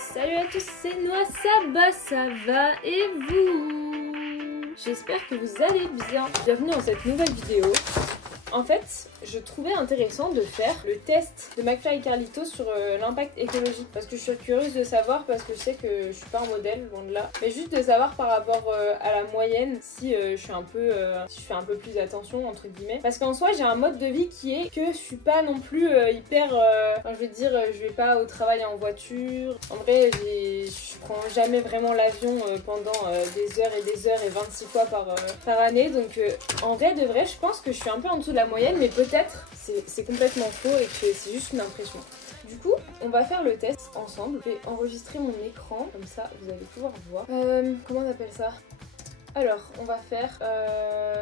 Salut à tous, c'est Noah, ça va et vous? J'espère que vous allez bien. Bienvenue dans cette nouvelle vidéo. En fait, je trouvais intéressant de faire le test de McFly et Carlito sur l'impact écologique parce que je suis curieuse de savoir, parce que je sais que je suis pas un modèle, loin de là, mais juste de savoir par rapport à la moyenne si je fais un peu plus attention entre guillemets, parce qu'en soi j'ai un mode de vie qui est que je suis pas non plus hyper enfin, je veux dire, je vais pas au travail en voiture. En vrai, je prends jamais vraiment l'avion pendant des heures et 26 fois par année, donc en vrai de vrai je pense que je suis un peu en dessous de la moyenne, mais peut-être c'est complètement faux et que c'est juste une impression. Du coup, on va faire le test ensemble. Je vais enregistrer mon écran, comme ça vous allez pouvoir voir. Comment on appelle ça ? Alors, on va faire,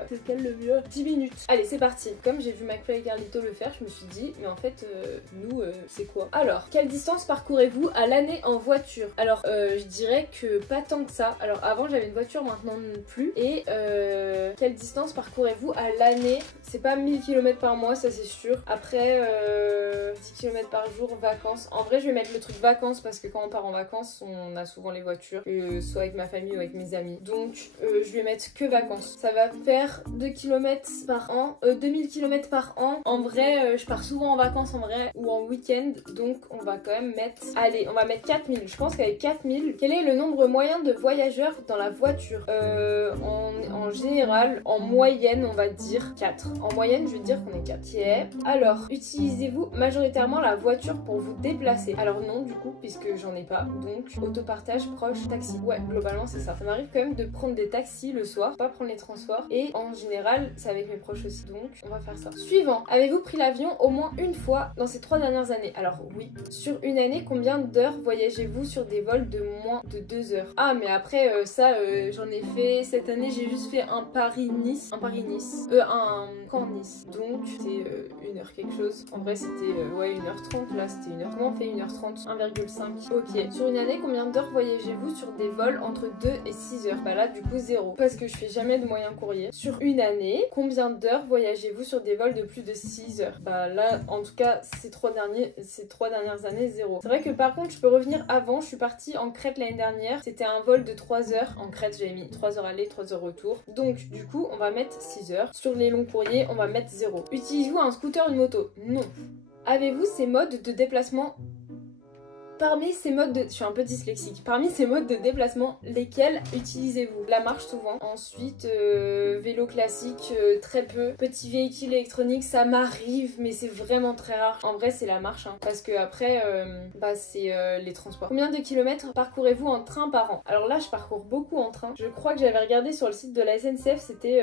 c'est lequel le mieux ? 10 minutes. Allez, c'est parti. Comme j'ai vu McFly et Carlito le faire, je me suis dit, mais en fait, nous, c'est quoi ? Alors, quelle distance parcourez-vous à l'année en voiture ? Alors, je dirais que pas tant que ça. Alors, avant, j'avais une voiture, maintenant non plus. Et quelle distance parcourez-vous à l'année ? C'est pas 1000 km par mois, ça c'est sûr. Après, 10 km par jour, vacances. En vrai, je vais mettre le truc vacances parce que quand on part en vacances, on a souvent les voitures, soit avec ma famille ou avec mes amis. Donc, je vais mettre que vacances. Ça va faire 2 km par an, 2000 km par an. En vrai, je pars souvent en vacances en vrai ou en week-end, donc on va quand même mettre... Allez, on va mettre 4000. Je pense qu'avec 4000, quel est le nombre moyen de voyageurs dans la voiture ? En général, en moyenne, on va dire 4. En moyenne, je vais dire qu'on est 4. Ok. Alors, utilisez-vous majoritairement la voiture pour vous déplacer ? Alors non, du coup, puisque j'en ai pas. Donc, autopartage, proche, taxi. Ouais, globalement, c'est ça. Ça m'arrive quand même de prendre des taxis le soir, pas prendre les transports, et en général c'est avec mes proches aussi, donc on va faire ça. Suivant, avez-vous pris l'avion au moins une fois dans ces 3 dernières années ? Alors oui. Sur une année, combien d'heures voyagez-vous sur des vols de moins de 2 heures ? Ah mais après j'en ai fait, cette année j'ai juste fait un Paris-Nice, un Caen-Nice, donc c'est 1 heure quelque chose. En vrai c'était ouais 1h30, là c'était 1h, comment on fait 1h30 ? 1,5. Ok. Sur une année, combien d'heures voyagez-vous sur des vols entre 2 et 6 heures ? Bah là du coup 0. Parce que je fais jamais de moyen courrier. Sur une année, combien d'heures voyagez-vous sur des vols de plus de 6 heures ? Bah là, en tout cas, ces 3 dernières années, 0. C'est vrai que par contre, je peux revenir avant. Je suis partie en Crète l'année dernière. C'était un vol de 3 heures. En Crète, j'avais mis 3 heures aller, 3 heures retour. Donc, du coup, on va mettre 6 heures. Sur les longs courriers, on va mettre 0. Utilisez-vous un scooter ou une moto ? Non. Avez-vous ces modes de déplacement ? Parmi ces modes de... Je suis un peu dyslexique. Parmi ces modes de déplacement, lesquels utilisez-vous ? La marche souvent. Ensuite, vélo classique, très peu. Petit véhicule électronique, ça m'arrive, mais c'est vraiment très rare. En vrai, c'est la marche, hein, parce que après, c'est les transports. Combien de kilomètres parcourez-vous en train par an ? Alors là, je parcours beaucoup en train. Je crois que j'avais regardé sur le site de la SNCF, c'était...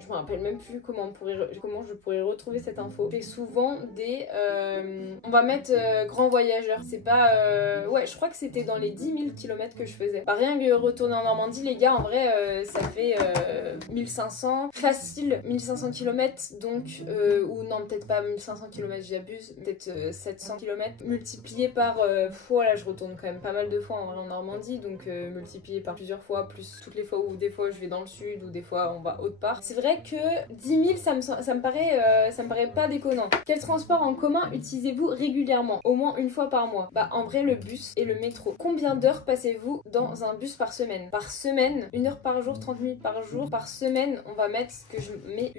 je me rappelle même plus comment je pourrais retrouver cette info. Je fais souvent des... on va mettre grand voyageur. C'est pas... ouais, je crois que c'était dans les 10 000 km que je faisais. Bah, rien que retourner en Normandie, les gars, en vrai, ça fait 1500, facile, 1500 km, donc, ou non, peut-être pas 1500 km, j'abuse, peut-être 700 km, multiplié par, voilà, je retourne quand même pas mal de fois en Normandie, donc multiplié par plusieurs fois, plus toutes les fois où des fois je vais dans le sud, ou des fois on va autre part. C'est vrai que 10 000, ça me paraît pas déconnant. Quel transport en commun utilisez-vous régulièrement ? Au moins une fois par mois. Bah, en vrai, le bus et le métro. Combien d'heures passez-vous dans un bus par semaine ? Par semaine, 1 heure par jour, 30 minutes par jour. Par semaine, on va mettre que je mets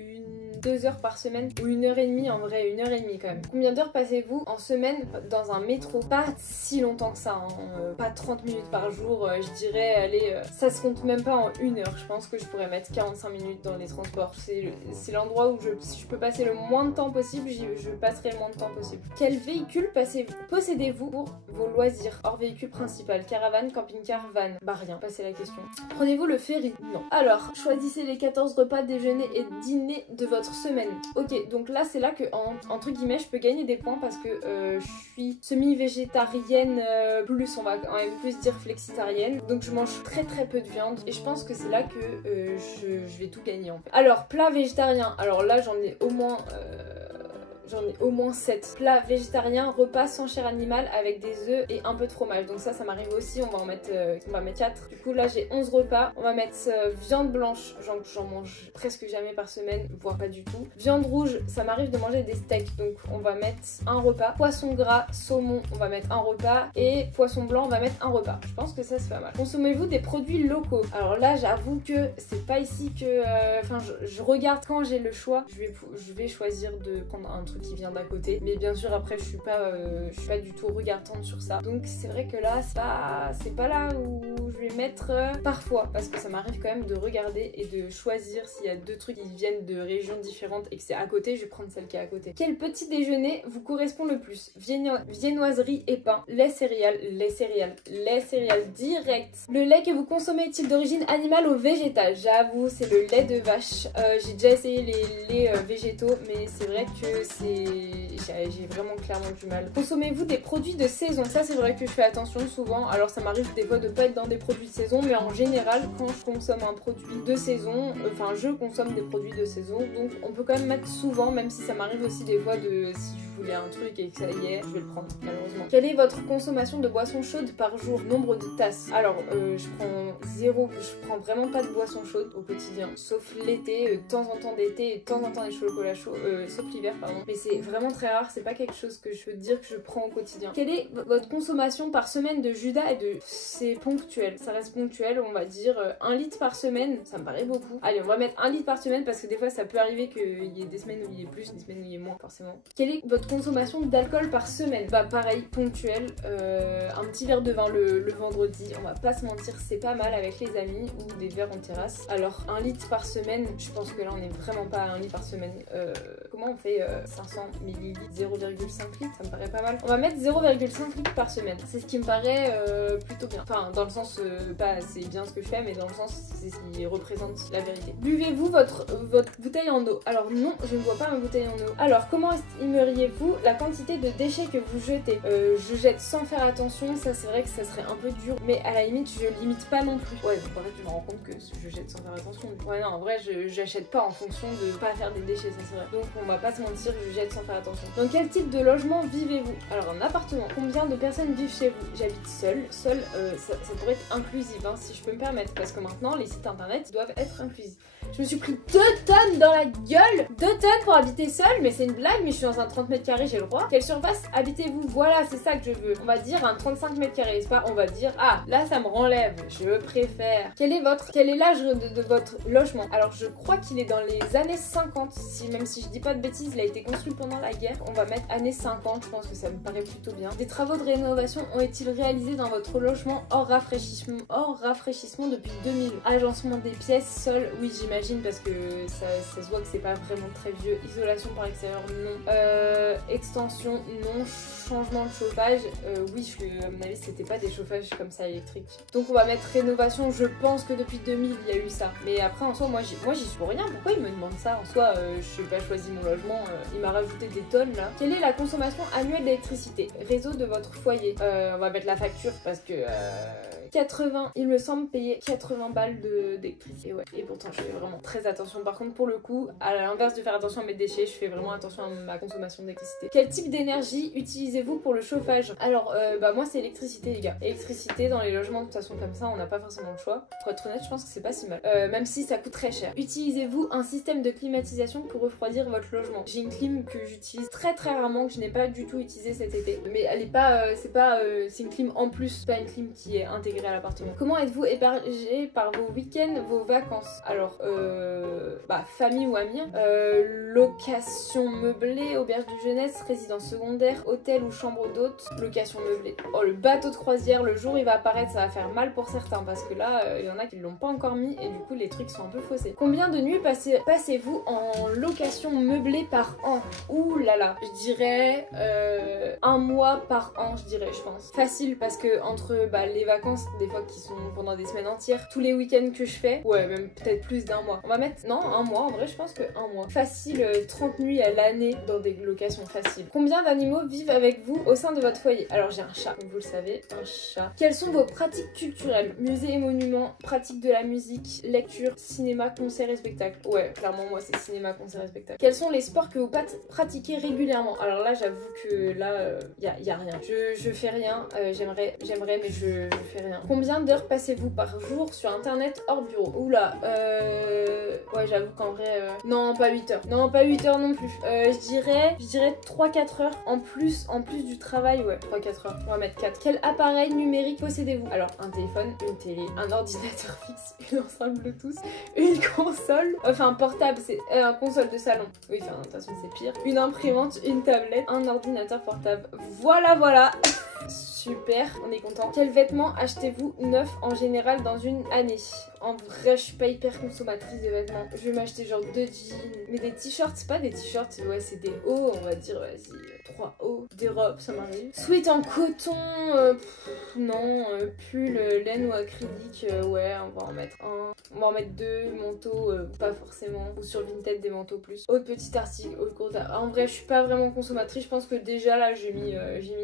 2 heures par semaine ou 1h30, en vrai 1h30 quand même. Combien d'heures passez-vous en semaine dans un métro ? Pas si longtemps que ça, hein. Pas 30 minutes par jour, je dirais, allez, ça se compte même pas en 1 heure. Je pense que je pourrais mettre 45 minutes dans les transports. C'est l'endroit où si je peux passer le moins de temps possible, je passerai le moins de temps possible. Quel véhicule possédez-vous pour vos loisirs hors véhicule principal? Caravane, camping-car, van? Bah rien, passez la question. Prenez-vous le ferry? Non. Alors, choisissez les 14 repas déjeuner et dîner de votre semaine. Ok, donc là c'est là que entre guillemets je peux gagner des points parce que je suis semi-végétarienne, plus on va quand même plus dire flexitarienne, donc je mange très peu de viande et je pense que c'est là que je vais tout gagner en fait. Alors, plat végétarien, alors là j'en ai au moins j'en ai au moins 7. Plat végétarien, repas sans chair animale avec des œufs et un peu de fromage. Donc ça m'arrive aussi, on va mettre 4. Du coup là j'ai 11 repas. On va mettre viande blanche, j'en mange presque jamais par semaine, voire pas du tout. Viande rouge, ça m'arrive de manger des steaks, donc on va mettre un repas. Poisson gras, saumon, on va mettre un repas. Et poisson blanc, on va mettre un repas. Je pense que ça c'est pas mal. Consommez-vous des produits locaux? Alors là j'avoue que c'est pas ici que... Enfin je regarde quand j'ai le choix, je vais choisir de prendre un truc qui vient d'à côté. Mais bien sûr après je suis pas du tout regardante sur ça. Donc c'est vrai que là c'est pas là où je vais mettre parfois. Parce que ça m'arrive quand même de regarder et de choisir s'il y a 2 trucs qui viennent de régions différentes et que c'est à côté, je vais prendre celle qui est à côté. Quel petit déjeuner vous correspond le plus? Viennoiserie et pain, lait céréales direct. Le lait que vous consommez est-il d'origine animale ou végétale? J'avoue, c'est le lait de vache. J'ai déjà essayé les laits végétaux, mais c'est vrai que j'ai vraiment clairement du mal. Consommez-vous des produits de saison? Ça c'est vrai que je fais attention souvent. Alors ça m'arrive des fois de pas être dans des produits de saison, mais en général quand je consomme un produit de saison, enfin je consomme des produits de saison, donc on peut quand même mettre souvent, même si ça m'arrive aussi des fois de si je voulais un truc et que ça y est, je vais le prendre malheureusement. Quelle est votre consommation de boissons chaudes par jour? Nombre de tasses? Alors je prends 0, je prends vraiment pas de boissons chaudes au quotidien, sauf l'été, de temps en temps d'été et de temps en temps des chocolats chauds, sauf l'hiver pardon. Mais c'est vraiment très rare, c'est pas quelque chose que je peux dire que je prends au quotidien. Quelle est votre consommation par semaine de Judas et de... C'est ponctuel, ça reste ponctuel, on va dire 1 litre par semaine, ça me paraît beaucoup. Allez, on va mettre 1 litre par semaine parce que des fois ça peut arriver qu'il y ait des semaines où il y ait plus, des semaines où il y ait moins forcément. Quelle est votre consommation d'alcool par semaine? Bah pareil, ponctuel, un petit verre de vin le vendredi, on va pas se mentir, c'est pas mal avec les amis ou des verres en terrasse. Alors 1 litre par semaine, je pense que là on est vraiment pas à 1 litre par semaine. Comment on fait 500 ml, 0,5 litres, ça me paraît pas mal. On va mettre 0,5 litres par semaine, c'est ce qui me paraît plutôt bien. Enfin dans le sens, pas c'est bien ce que je fais, mais dans le sens c'est ce qui représente la vérité. Buvez-vous votre bouteille en eau? Alors non, je ne bois pas ma bouteille en eau. Alors comment estimeriez-vous la quantité de déchets que vous jetez? Je jette sans faire attention, ça c'est vrai que ça serait un peu dur, mais à la limite je limite pas non plus. Ouais, donc en fait je me rends compte que je jette sans faire attention. Ouais non, en vrai j'achète pas en fonction de pas faire des déchets, ça c'est vrai. Donc on va pas se mentir, je jette sans faire attention. Dans quel type de logement vivez-vous? Alors un appartement. Combien de personnes vivent chez vous? J'habite seule. Seule, ça pourrait être inclusif hein, si je peux me permettre, parce que maintenant les sites internet doivent être inclusifs. Je me suis pris 2 tonnes dans la gueule, 2 tonnes pour habiter seule, mais c'est une blague, mais je suis dans un 30 mètres carrés, j'ai le droit. Quelle surface habitez-vous? Voilà, c'est ça que je veux. On va dire un 35 mètres carrés, c'est pas on va dire ah là ça me renlève, je préfère. Quel est l'âge de votre logement? Alors je crois qu'il est dans les années 50, même si je dis pas de bêtises, il a été construit pendant la guerre. On va mettre années 50, je pense que ça me paraît plutôt bien. Des travaux de rénovation ont-ils réalisés dans votre logement hors rafraîchissement depuis 2000? Agencement des pièces, sol, oui j'imagine parce que ça se voit que c'est pas vraiment très vieux. Isolation par extérieur, non. Extension, non. Changement de chauffage, oui, à mon avis c'était pas des chauffages comme ça électriques. Donc on va mettre rénovation, je pense que depuis 2000 il y a eu ça. Mais après en soi moi j'y suis pour rien, pourquoi il me demande ça? En soi je n'ai pas choisi mon logement, il m'a rajouté des tonnes là. Quelle est la consommation annuelle d'électricité? Réseau de votre foyer, on va mettre la facture parce que 80, il me semble payer 80 balles d'électricité, ouais. Et pourtant je fais vraiment très attention. Par contre pour le coup, à l'inverse de faire attention à mes déchets, je fais vraiment attention à ma consommation d'électricité. Quel type d'énergie utilisez-vous pour le chauffage? Alors bah moi c'est électricité les gars. Électricité dans les logements de toute façon comme ça on n'a pas forcément le choix. Pour être honnête je pense que c'est pas si mal. Même si ça coûte très cher. Utilisez-vous un système de climatisation pour refroidir votre logement? J'ai une clim que j'utilise très rarement, que je n'ai pas du tout utilisée cet été. Mais elle est pas, c'est une clim en plus, c'est pas une clim qui est intégrée à l'appartement. Comment êtes-vous hébergé par vos week-ends, vos vacances? Alors famille ou amis, location meublée, auberge de jeunesse, résidence secondaire, hôtel ou chambre d'hôte, location meublée. Oh le bateau de croisière, le jour il va apparaître, ça va faire mal pour certains parce que là il y en a qui l'ont pas encore mis et du coup les trucs sont un peu faussés. Combien de nuits passez-vous en location meublée par an? Ouh là là, je dirais 1 mois par an, je pense. Facile parce que entre les vacances, des fois qui sont pendant des semaines entières, tous les week-ends que je fais, ouais même peut-être plus d'1 mois. On va mettre, non, un mois, en vrai je pense que un mois. Facile, 30 nuits à l'année dans des locations faciles. Combien d'animaux vivent avec vous au sein de votre foyer? Alors j'ai un chat, comme vous le savez, un chat. Quelles sont vos pratiques culturelles? Musées et monuments, pratique de la musique, lecture, cinéma, concert et spectacle. Ouais, clairement moi c'est cinéma, concert et spectacle. Quels sont les sports que vous pratiquez régulièrement? Alors là j'avoue que là, y a rien. Je fais rien, j'aimerais mais je fais rien. Combien d'heures passez-vous par jour sur internet hors bureau? Oula, ouais j'avoue qu'en vrai, non pas 8 heures. Non pas 8 heures non plus. Je dirais 3-4 heures en plus du travail, ouais. 3-4 heures, on va mettre 4. Quel appareil numérique possédez-vous? Alors un téléphone, une télé, un ordinateur fixe, une enceinte Bluetooth, une console, enfin portable, c'est un console de salon. Oui, enfin de toute façon c'est pire. Une imprimante, une tablette, un ordinateur portable. Voilà. Super, on est content. Quels vêtements achetez-vous neufs en général dans une année? En vrai, je suis pas hyper consommatrice de vêtements. Je vais m'acheter genre 2 jeans. Mais des t-shirts, c'est pas des t-shirts, ouais, c'est des hauts, on va dire, vas-y, 3 hauts. Des robes, ça m'arrive. Sweat en coton, non. Pull, laine ou acrylique, ouais, on va en mettre un. On va en mettre 2. Manteau, pas forcément. Ou sur Vinted, des manteaux plus. Autre petit article, autre gros article. En vrai, je suis pas vraiment consommatrice. Je pense que déjà là, j'ai mis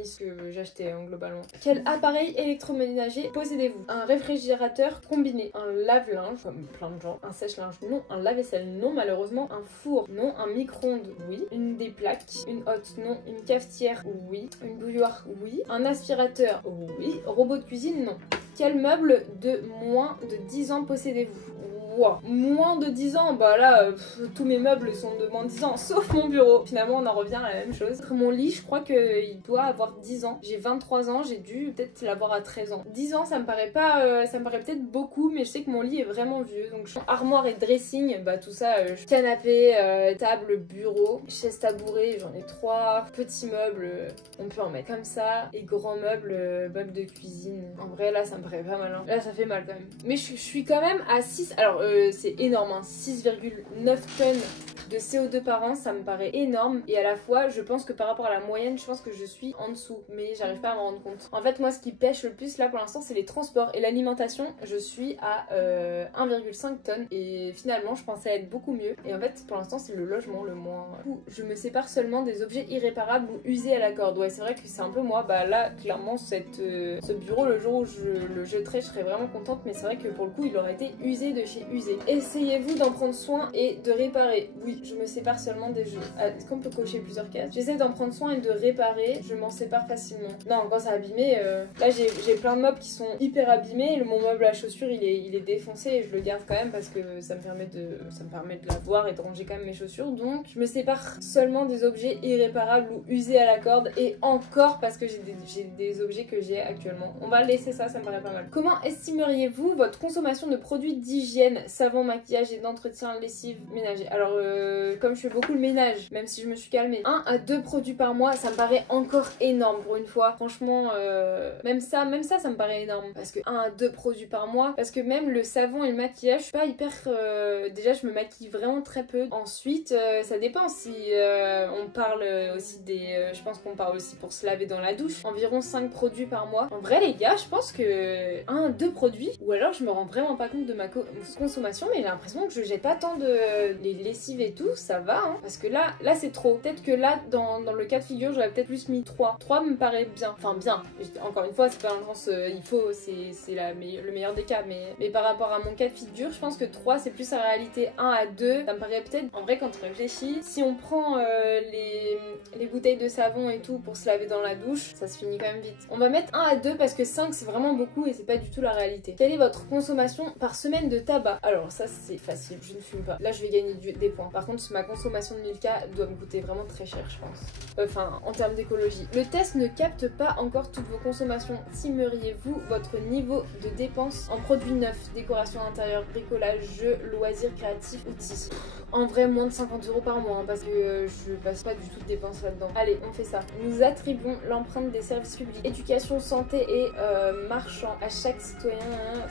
ce que j'achetais globalement. Quel appareil électroménager possédez-vous? Un réfrigérateur combiné, un lave-linge, comme plein de gens, un sèche-linge, non, un lave-vaisselle, non, malheureusement, un four, non, un micro-ondes, oui, une des plaques, une hotte, non, une cafetière, oui, une bouilloire, oui, un aspirateur, oui, robot de cuisine, non. Quel meuble de moins de 10 ans possédez-vous? Wow. Moins de 10 ans, bah là, tous mes meubles sont de moins de 10 ans, sauf mon bureau. Finalement, on en revient à la même chose. Mon lit, je crois qu'il doit avoir 10 ans. J'ai 23 ans, j'ai dû peut-être l'avoir à 13 ans. 10 ans, ça me paraît pas, ça me paraît peut-être beaucoup, mais je sais que mon lit est vraiment vieux. Donc, armoire et dressing, bah tout ça, canapé, table, bureau, chaise tabouret, j'en ai 3. Petits meubles, on peut en mettre comme ça. Et grands meubles, meubles de cuisine. En vrai, là, ça me paraît pas mal. Hein. Là, ça fait mal quand même. Mais je suis quand même à 6. Alors, c'est énorme, hein. 6,9 tonnes de CO2 par an, ça me paraît énorme. Et à la fois, je pense que par rapport à la moyenne, je pense que je suis en dessous. Mais j'arrive pas à m'en rendre compte. En fait, moi, ce qui pêche le plus là pour l'instant, c'est les transports et l'alimentation. Je suis à 1,5 tonnes. Et finalement, je pensais être beaucoup mieux. Et en fait, pour l'instant, c'est le logement le moins. Je me sépare seulement des objets irréparables ou usés à la corde. Ouais, c'est vrai que c'est un peu moi. Bah là, clairement, ce bureau, le jour où je le jetterai, je serais vraiment contente. Mais c'est vrai que pour le coup, il aurait été usé de chez usé. Essayez-vous d'en prendre soin et de réparer. Oui, je me sépare seulement des jeux. Est-ce qu'on peut cocher plusieurs cases? J'essaie d'en prendre soin et de réparer. Je m'en sépare facilement. Non, quand c'est abîmé, là j'ai plein de meubles qui sont hyper abîmés. Mon meuble à chaussures, il est défoncé et je le garde quand même parce que ça me permet de l'avoir et de ranger quand même mes chaussures. Donc, je me sépare seulement des objets irréparables ou usés à la corde et encore parce que j'ai des objets que j'ai actuellement. On va laisser ça, ça me paraît pas mal. Comment estimeriez-vous votre consommation de produits d'hygiène, savon, maquillage et d'entretien, lessive, ménager? Alors, comme je fais beaucoup le ménage, même si je me suis calmée, 1 à 2 produits par mois, ça me paraît encore énorme pour une fois. Franchement, même ça, ça me paraît énorme. Parce que 1 à 2 produits par mois, parce que même le savon et le maquillage, je suis pas hyper... déjà, je me maquille vraiment très peu. Ensuite, ça dépend si on parle aussi des... je pense qu'on parle aussi pour se laver dans la douche. Environ 5 produits par mois. En vrai, les gars, je pense que 1 à 2 produits, ou alors je me rends vraiment pas compte de ma consommation, mais j'ai l'impression que je jette pas tant de les lessives et tout, ça va, hein. Parce que là c'est trop. Peut-être que là, dans le cas de figure, j'aurais peut-être plus mis 3. 3 me paraît bien. Enfin, bien. Encore une fois, c'est pas dans le sens il faut, c'est le meilleur des cas, mais par rapport à mon cas de figure, je pense que 3 c'est plus la réalité. 1 à 2, ça me paraît peut-être, en vrai, quand on réfléchit, si on prend les bouteilles de savon et tout pour se laver dans la douche, ça se finit quand même vite. On va mettre 1 à 2 parce que 5 c'est vraiment beaucoup et c'est pas du tout la réalité. Quelle est votre consommation par semaine de tabac? Alors ça c'est facile, je ne fume pas. Là je vais gagner des points. Par contre ma consommation de Milka doit me coûter vraiment très cher je pense. Enfin en termes d'écologie. Le test ne capte pas encore toutes vos consommations. Estimeriez-vous votre niveau de dépenses en produits neufs, décoration intérieure, bricolage, jeux, loisirs créatifs, outils? En vrai moins de 50 € par mois hein, parce que je passe pas du tout de dépenses là-dedans. Allez on fait ça. Nous attribuons l'empreinte des services publics, éducation, santé et marchand à chaque citoyen.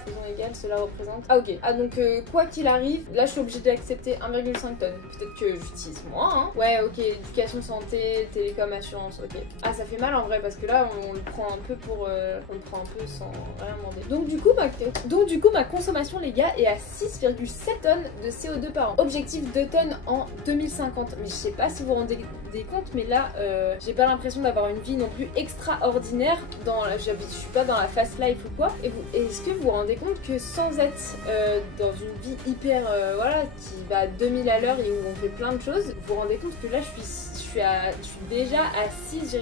Faisons égal, cela représente... Ah ok. Ah donc quoi qu'il arrive, là je suis obligée d'accepter 1,5 tonnes. Peut-être que j'utilise moins, hein. Ouais, ok, éducation, santé, télécom, assurance, ok. Ah, ça fait mal en vrai parce que là on le prend un peu pour... on le prend un peu sans rien demander. Donc du coup ma consommation les gars est à 6,7 tonnes de CO2 par an. Objectif 2 tonnes en 2050. Mais je sais pas si vous vous rendez compte, mais là j'ai pas l'impression d'avoir une vie non plus extraordinaire. Je suis pas dans la fast life ou quoi. Et est-ce que vous vous rendez compte que sans être dans une vie hyper voilà, qui va à 2000 à l'heure et où on fait plein de choses, vous vous rendez compte que là je suis déjà à 6,7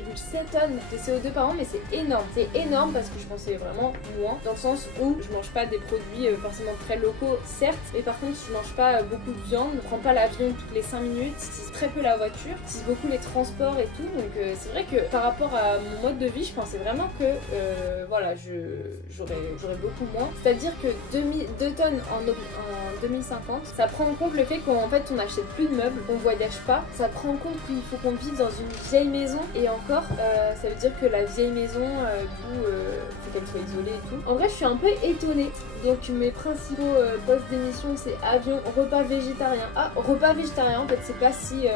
tonnes de CO2 par an, mais c'est énorme. C'est énorme parce que je pensais vraiment moins, dans le sens où je mange pas des produits forcément très locaux, certes, mais par contre je mange pas beaucoup de viande, je prends pas l'avion toutes les 5 minutes, j'utilise très peu la voiture, j'utilise beaucoup les transports et tout, donc c'est vrai que par rapport à mon mode de vie, je pensais vraiment que voilà, j'aurais beaucoup moins. C'est-à-dire que 2 tonnes en 2050, ça prend en compte le fait qu'en fait on n'achète plus de meubles, on voyage pas, ça prend en compte qu'il faut qu'on vive dans une vieille maison, et encore ça veut dire que la vieille maison faut qu'elle soit isolée et tout. En vrai je suis un peu étonnée. Donc mes principaux postes d'émission c'est avion, repas végétarien. Ah, repas végétarien en fait c'est pas si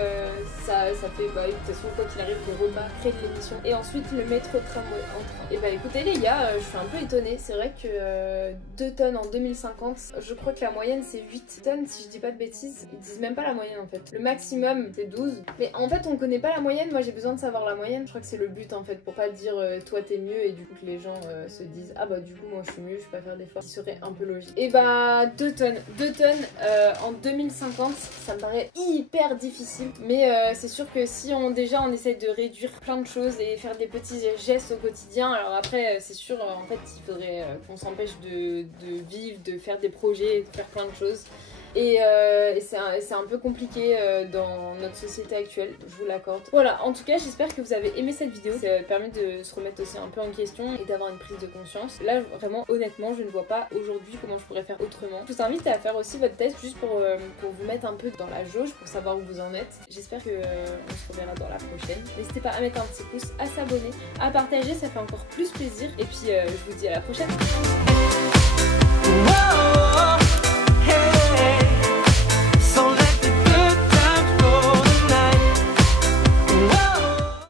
ça fait bah de toute façon quoi qu'il arrive les repas créent de l'émission. Et ensuite le métro tramway en train. Et bah écoutez les gars, je suis un peu étonnée. C'est vrai que 2 tonnes en 2050, je crois que la moyenne c'est 8 tonnes si je dis pas de bêtises. Ils disent même pas la moyenne en fait. Le maximum c'est 12. Mais en fait on connaît pas la moyenne, moi j'ai besoin de savoir la moyenne. Je crois que c'est le but en fait pour pas dire toi t'es mieux et du coup que les gens se disent ah bah du coup moi je suis mieux, je vais pas faire d'efforts. Un peu logique. Et bah 2 tonnes en 2050, ça me paraît hyper difficile, mais c'est sûr que si on essaie de réduire plein de choses et faire des petits gestes au quotidien, alors après c'est sûr en fait il faudrait qu'on s'empêche de vivre, de faire des projets, de faire plein de choses. Et c'est un peu compliqué dans notre société actuelle, je vous l'accorde. Voilà, en tout cas j'espère que vous avez aimé cette vidéo. Ça permet de se remettre aussi un peu en question et d'avoir une prise de conscience. Là vraiment honnêtement je ne vois pas aujourd'hui comment je pourrais faire autrement. Je vous invite à faire aussi votre test juste pour vous mettre un peu dans la jauge, pour savoir où vous en êtes. J'espère que on se reverra dans la prochaine. N'hésitez pas à mettre un petit pouce, à s'abonner, à partager, ça fait encore plus plaisir. Et puis je vous dis à la prochaine. Wow.